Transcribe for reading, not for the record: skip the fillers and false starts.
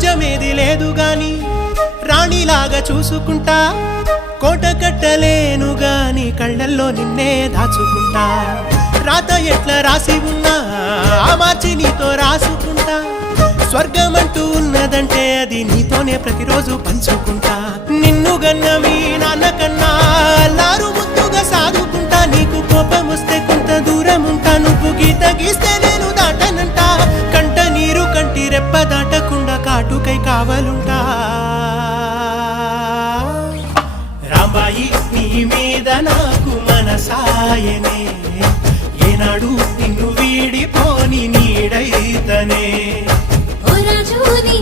రాజ్యమేది లేదు గాని రాణిలాగా చూసుకుంటా కోట కట్టలేను గాని కళ్ళల్లో నిన్నే దాచుకుంటా రాత ఎట్లా రాసి ఉన్నా మార్చి నీతో రాసుకుంటా స్వర్గమంటూ ఉన్నదంటే అది నీతోనే ప్రతిరోజు పంచుకుంటా నిన్ను గన్న మీ నాన్నకన్నా లారు ముద్దుగా సాదుకుంటా నీకు కోపం వస్తే కొంత దూరం ఉంటా నువ్వు గీత గీస్తే నేను దాటనంటా కంట నీరు కంటి రెప్ప దాటకుండా కాటుకై కావలుంటా రాంబాయి నీ మీద నాకు మనసాయనే ఏనాడు నిన్ను వీడిపోని నీడైతనే ఓ రాజు నీ